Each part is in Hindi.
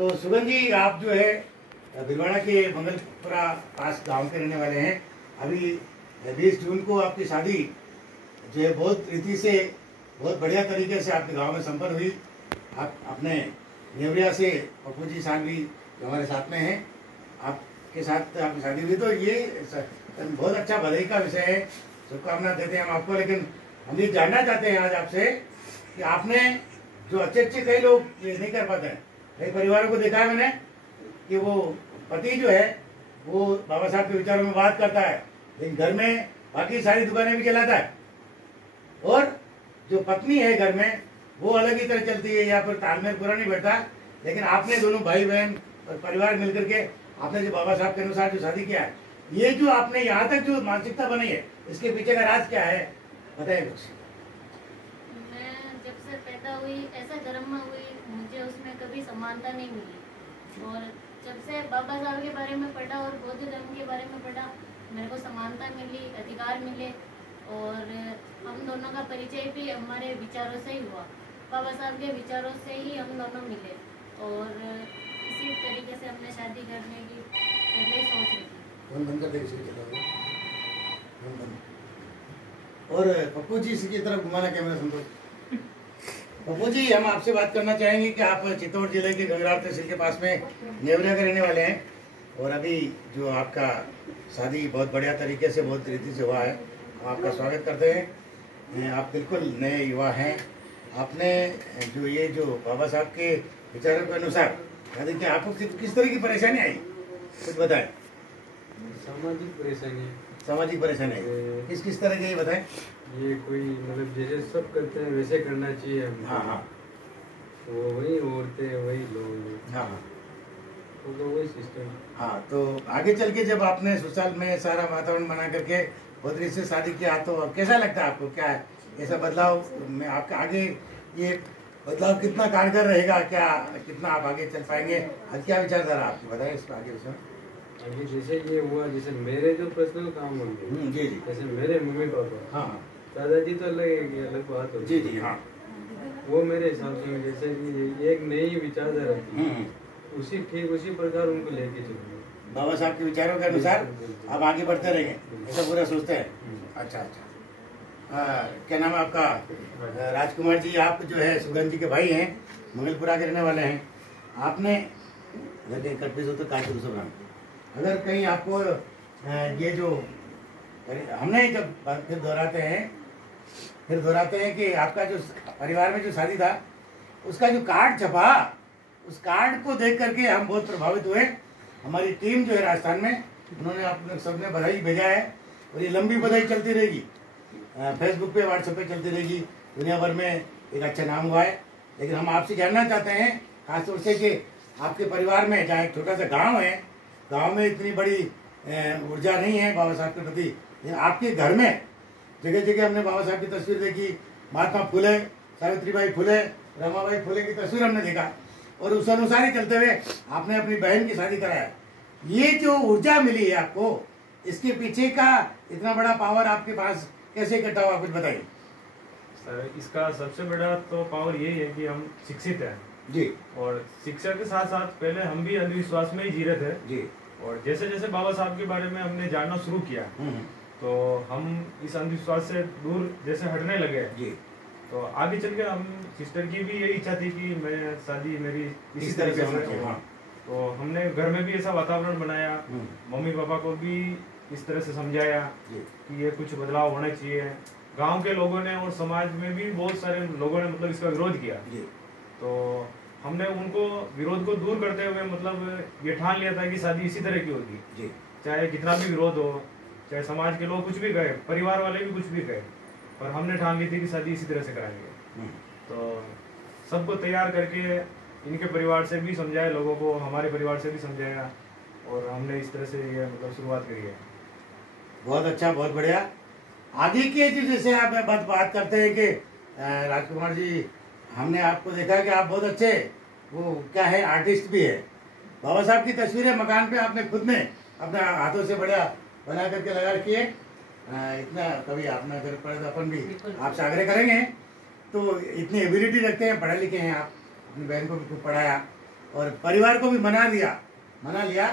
तो सुगन जी, आप जो है भिलवाड़ा के मंगलपुरा पास गांव के रहने वाले हैं। अभी 20 जून को आपकी शादी जो है बहुत रीति से बहुत बढ़िया तरीके से आपके गांव में संपन्न हुई। आप अपने नेवरिया से पप्पू जी साहब भी हमारे साथ में हैं, आपके साथ आपकी शादी हुई। तो ये बहुत अच्छा बधाई का विषय है, शुभकामना देते हैं हम आपको। लेकिन हम ये जानना चाहते हैं आज आपसे कि आपने जो अच्छे कई लोग ये नहीं कर पाते हैं, कई परिवारों को देखा है मैंने कि वो पति जो है वो बाबा साहब के विचारों में बात करता है, लेकिन घर में बाकी सारी दुकानें भी चलाता है, और जो पत्नी है घर में वो अलग ही तरह चलती है या फिर तालमेल पूरा नहीं बैठता। लेकिन आपने दोनों भाई बहन और परिवार मिलकर के आपने जो बाबा साहब के अनुसार जो शादी किया है, ये जो आपने यहाँ तक जो मानसिकता बनाई है, इसके पीछे का राज क्या है, बताइए कुछ। मैं जब से पैदा हुई ऐसा धर्म में हुई, मुझे उसमें कभी समानता नहीं मिली। और जब से बाबा साहब के बारे में पढ़ा और बौद्ध धर्म के बारे में पढ़ा, मेरे को समानता मिली, अधिकार मिले। और हम दोनों का परिचय भी हमारे विचारों से ही हुआ, बाबा साहब के विचारों से ही हम दोनों मिले। और इसी तरीके से हमने शादी करने की पहले ही सोच रही थी। और पप्पू जी की तरफ घुमाना कैमरा संतोष। पप्पू जी, हम आपसे बात करना चाहेंगे कि आप चित्तौड़ जिले के गंगरार तहसील के पास में नेवरिया के रहने वाले हैं, और अभी जो आपका शादी बहुत बढ़िया तरीके से बहुत रीति से हुआ है, हम आपका स्वागत करते हैं। आप बिल्कुल नए युवा हैं, आपने जो ये जो बाबा साहब के विचारों के अनुसार शादी की, आपको किस तरह की परेशानी आई, कुछ बताएं। सामाजिक परेशानी आई, किस तरह की बताएं। ये कोई मतलब जैसे सब करते हैं वैसे करना चाहिए हमको। हाँ, वो वही औरतें वही लोग। हाँ, तो वही सिस्टम। हाँ, तो आगे चल के जब आपने ससुराल में सारा वातावरण बना करके बहुत रीति से शादी किया, तो कैसा लगता है आपको, क्या है ऐसा बदलाव में आपका आगे ये बदलाव कितना कारगर रहेगा, क्या कितना आप आगे चल पाएंगे, आज क्या विचारधारा आपकी, बताइए इसको आगे विषय। आगे जैसे ये हुआ, जैसे मेरे जो पर्सनल काम होंगे, जी जी, जैसे मेरे मम्मी पापा, हाँ, दादाजी तो अलग बात होती जी जी, हाँ, वो मेरे हिसाब से जैसे कि एक नई विचारधारा थी, उसी प्रकार उनको लेके चलेंगे। बाबा साहब के विचारों के अनुसार आप आगे बढ़ते रहेंगे, ऐसा पूरा सोचते हैं। अच्छा, क्या नाम है आपका? राजकुमार जी, आप जो है सुगंध जी के भाई हैं, मंगलपुरा के रहने वाले हैं। आपने अगर कहीं कट पीस हो तो काट के दूसरा बनाना। अगर कहीं आपको ये जो हमने जब फिर दोहराते हैं कि आपका जो परिवार में जो शादी था उसका जो कार्ड छपा, उस कार्ड को देख करके हम बहुत प्रभावित हुए। हमारी टीम जो है राजस्थान में, उन्होंने आप सबने बधाई भेजा है, और ये लंबी बधाई चलती रहेगी, फेसबुक पे व्हाट्सएप पे चलती रहेगी, दुनिया भर में एक अच्छा नाम हुआ है। लेकिन हम आपसे जानना चाहते हैं खासतौर से कि आपके परिवार में, जहाँ एक छोटा सा गांव है, गांव में इतनी बड़ी ऊर्जा नहीं है बाबा साहब के प्रति, लेकिन आपके घर में जगह जगह हमने बाबा साहब की तस्वीर देखी, महात्मा फुले, सावित्रीबाई फुले, रमाबाई फुले की तस्वीर हमने देखा, और उस अनुसार ही चलते हुए आपने अपनी बहन की शादी कराया। ये जो ऊर्जा मिली है आपको, इसके पीछे का इतना बड़ा पावर आपके पास कैसे इकट्ठा हुआ, कुछ बताइए। सर, इसका सबसे बड़ा तो पावर यही है कि हम शिक्षित हैं जी, और शिक्षा के साथ साथ पहले हम भी अंधविश्वास में ही जी रहे थे जी, और जैसे जैसे बाबा साहब के बारे में हमने जानना शुरू किया तो हम इस अंधविश्वास से दूर जैसे हटने लगे जी। तो आगे चल के हम सिस्टर की भी यही इच्छा थी कि मैं शादी मेरी इस तरह से होना से चाहिए, हो। हाँ। तो हमने घर में भी ऐसा वातावरण बनाया, मम्मी पापा को भी इस तरह से समझाया कि ये कुछ बदलाव होना चाहिए। गांव के लोगों ने और समाज में भी बहुत सारे लोगों ने मतलब इसका विरोध किया, तो हमने उनको विरोध को दूर करते हुए मतलब ये ठान लिया था कि शादी इसी तरह की होगी, चाहे कितना भी विरोध हो, चाहे समाज के लोग कुछ भी कहे, परिवार वाले भी कुछ भी कहे, पर हमने ठान ली थी कि शादी इसी तरह से कराएंगे। तो सबको तैयार करके इनके परिवार से भी समझाया, लोगों को हमारे परिवार से भी समझाया, और हमने इस तरह से ये मतलब शुरुआत करी है। बहुत अच्छा, बहुत बढ़िया। आगे के जो जैसे आप बात करते हैं कि राजकुमार जी, हमने आपको देखा कि आप बहुत अच्छे वो क्या है, आर्टिस्ट भी है। बाबा साहब की तस्वीरें मकान पे आपने खुद ने अपने हाथों से बढ़िया बना करके लगा रखी है। इतना कभी आपने अगर पढ़े तो अपन भी आपसे आग्रह करेंगे, तो इतनी एबिलिटी रखते हैं, पढ़े लिखे हैं आप, अपनी बहन को भी खूब पढ़ाया, और परिवार को भी मना लिया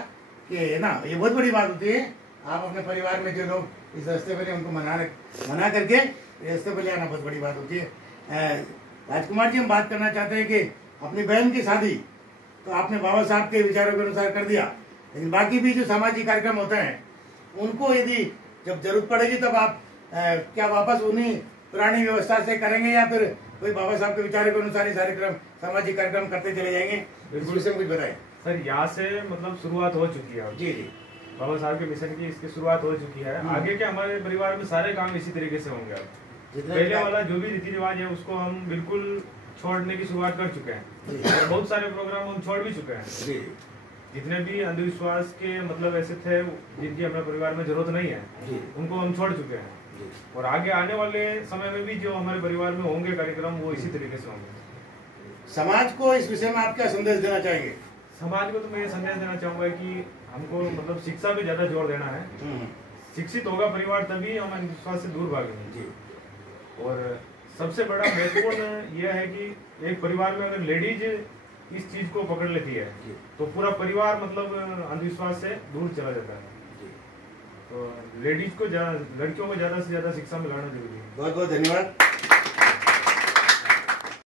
कि ना, ये बहुत बड़ी बात होती है। आप अपने परिवार में जो लोग इस रास्ते पर हैं उनको मना करके रास्ते पर ले आना बहुत बड़ी बात होती है। राजकुमार जी, हम बात करना चाहते हैं कि अपनी बहन की शादी तो आपने बाबा साहब के विचारों के अनुसार कर दिया, लेकिन बाकी भी जो सामाजिक कार्यक्रम होते हैं उनको यदि जब जरूरत पड़ेगी तब आप क्या वापस उन्हीं पुरानी व्यवस्था से करेंगे या फिर कोई बाबा साहब के विचारों के अनुसार ही सारे सामाजिक कार्यक्रम करते चले जाएंगे? इस विषय में कुछ बताएं सर। यहाँ से मतलब शुरुआत हो चुकी है जी जी। बाबा साहब के मिशन की इसकी शुरुआत हो चुकी है। आगे के हमारे परिवार में सारे काम इसी तरीके से होंगे। अब पहले वाला जो भी रीति रिवाज है उसको हम बिल्कुल छोड़ने की शुरुआत कर चुके हैं और बहुत सारे प्रोग्राम हम छोड़ भी चुके हैं। जितने भी अंधविश्वास के मतलब ऐसे थे जिनकी हमारे परिवार में जरूरत नहीं है उनको हम छोड़ चुके हैं, और आगे आने वाले समय में भी जो हमारे परिवार में होंगे कार्यक्रम वो इसी तरीके से होंगे। समाज को इस विषय में आप क्या संदेश देना चाहेंगे? समाज को तो मैं ये संदेश देना चाहूंगा कि हमको मतलब शिक्षा पे ज्यादा जोर देना है। शिक्षित होगा परिवार तभी हम अंधविश्वास से दूर भागेंगे। और सबसे बड़ा महत्वपूर्ण यह है कि एक परिवार में अगर लेडीज इस चीज को पकड़ लेती है तो पूरा परिवार मतलब अंधविश्वास से दूर चला जाता है। तो लेडीज को लड़कियों को ज्यादा से ज्यादा शिक्षा में लाना जरूरी है। बहुत बहुत धन्यवाद।